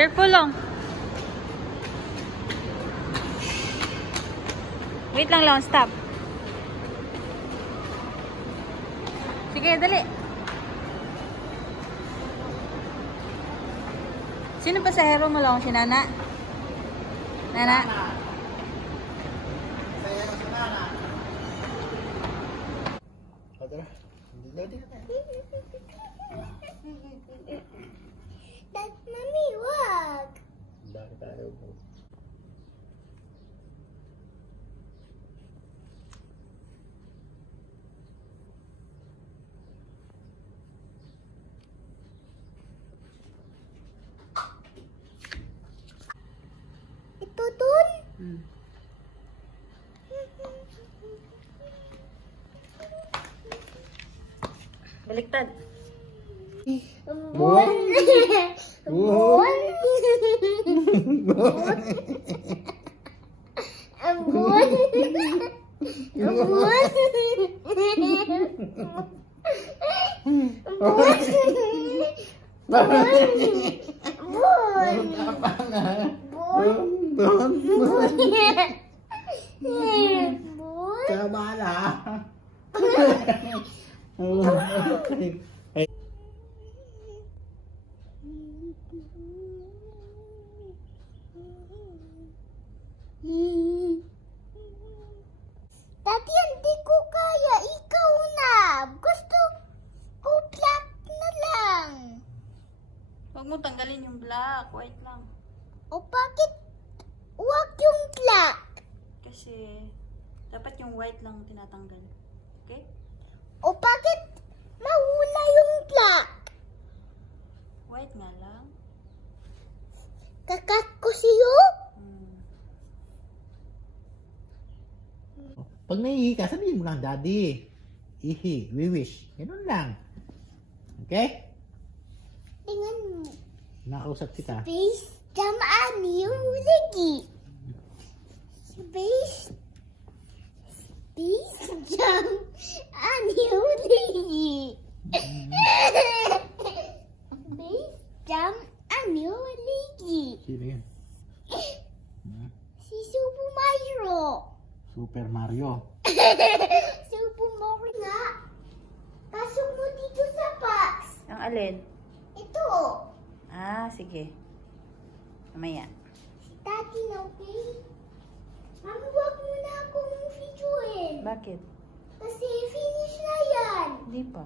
Careful lang. Wait lang lang, stop. Sige, dali. Sino pasahero mo lang? Si Nana? Nana? Pasahero si Nana. Tara. Hindi. Dad, Mami, wag. Bakit tayo po? Ito dun? Baliktad. Buwan. Buwan. Ang buwan. Ang buwan. Kabala. Tati, hindi ko kaya. Ikaw na. Gusto ko black na lang. Huwag mo tanggalin yung black. White lang. O bakit wag yung black? Kasi dapat yung white lang tinatanggal. Okay? O bakit mawala yung black? White nga lang. Kakat ko siyo? Pag naihi ka, sabihin mo lang, Daddy. Ihi, we wish. Ganun lang. Okay? Tingnan mo. Nakausap kita. Space Jam Ani lagi. Space Jam Ani lagi. Space Jam Ani lagi. Sino yun? Si Super Mario. Super Mario. Super Mario nga. Pasok mo dito sa box. Ang alin? Ito. Ah, sige. Mamaya. Si Tati na, okay? Mami, wag mo na akong videoin. Bakit? Kasi finish na yan. Hindi pa.